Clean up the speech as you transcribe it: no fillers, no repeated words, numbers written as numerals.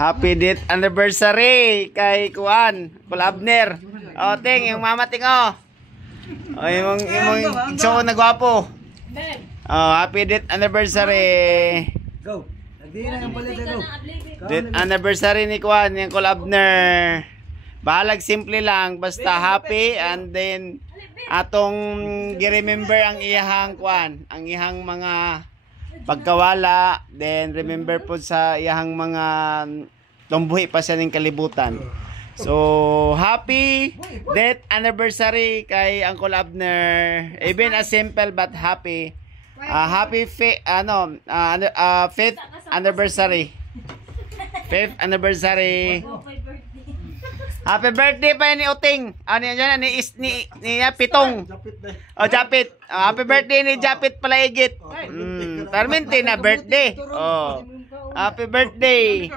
Happy date anniversary kay Kuan, Kulabner. O, ting, yung mama ting o. O, yung so na gwapo. O, happy date anniversary. Go. Nagdi na ang palit go. Date anniversary ni Kuan, yung Kulabner. Bahalag simple lang, basta happy and then atong gi-remember ang iyahang Kuan, ang iyahang mga pagkawala, then remember po sa iyahang mga tumbuhi pa siya ng kalibutan. So, happy death anniversary kay Uncle Abner. Even a simple but happy. Happy fifth anniversary. Fifth anniversary. Happy birthday pa ni Uting. Ano yan ni Pitong. O Japit. Happy birthday ni Japit Palaigit. Permente na birthday. Oh. Happy birthday.